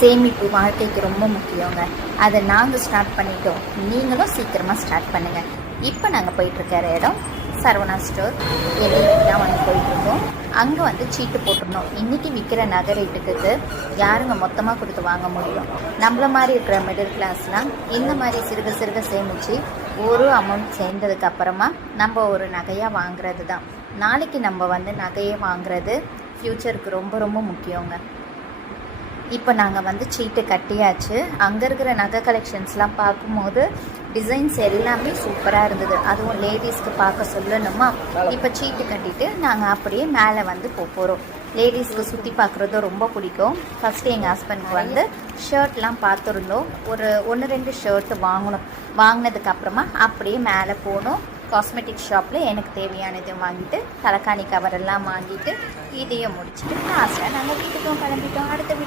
சேமிப்பு வாழ்க்கைக்கு ரொம்ப முக்கியங்க. அதை நாங்கள் ஸ்டார்ட் பண்ணிட்டோம், நீங்களும் சீக்கிரமாக ஸ்டார்ட் பண்ணுங்கள். இப்போ நாங்கள் போயிட்டுருக்கிற இடம் சரவணா ஸ்டோர். தான் வந்து போயிட்டுருக்கோம். அங்கே வந்து சீட்டு போட்டுருந்தோம். இன்றைக்கி விற்கிற நகை ரேட்டுக்கு யாருங்க மொத்தமாக கொடுத்து வாங்க முடியும்? நம்மள மாதிரி இருக்கிற மிடில் கிளாஸ்லாம் இந்த மாதிரி சிறுக சிறுக சேமித்து ஒரு அமௌண்ட் சேர்ந்ததுக்கப்புறமா நம்ம ஒரு நகையாக வாங்குறது தான். நாளைக்கு நம்ம வந்து நகையை வாங்குறது ஃப்யூச்சருக்கு ரொம்ப ரொம்ப முக்கியங்க. இப்போ நாங்கள் வந்து சீட்டு கட்டியாச்சு. அங்கே இருக்கிற நகை கலெக்ஷன்ஸ்லாம் பார்க்கும்போது டிசைன்ஸ் எல்லாமே சூப்பராக இருந்தது. அதுவும் லேடிஸ்க்கு பார்க்க சொல்லணுமா. இப்போ சீட்டு கட்டிட்டு நாங்கள் அப்படியே மேலே வந்து போகிறோம். லேடிஸ்க்கு சுற்றி பார்க்குறதும் ரொம்ப பிடிக்கும். ஃபஸ்ட்டு எங்கள் ஹஸ்பண்டுக்கு வந்து ஷர்ட்லாம் பார்த்துருந்தோம். ஒரு 1-2 ஷர்ட்டு வாங்கினதுக்கப்புறமா அப்படியே மேலே போனோம். காஸ்மெட்டிக் ஷாப்பில் எனக்கு தேவையானதையும் வாங்கிட்டு தலைக்காணி கவரெல்லாம் வாங்கிட்டு இதையும் முடிச்சுட்டு லாஸ்ட்டாக நாங்கள் வீட்டுக்கும் கிளம்பிட்டோம். அடுத்த வீடியோ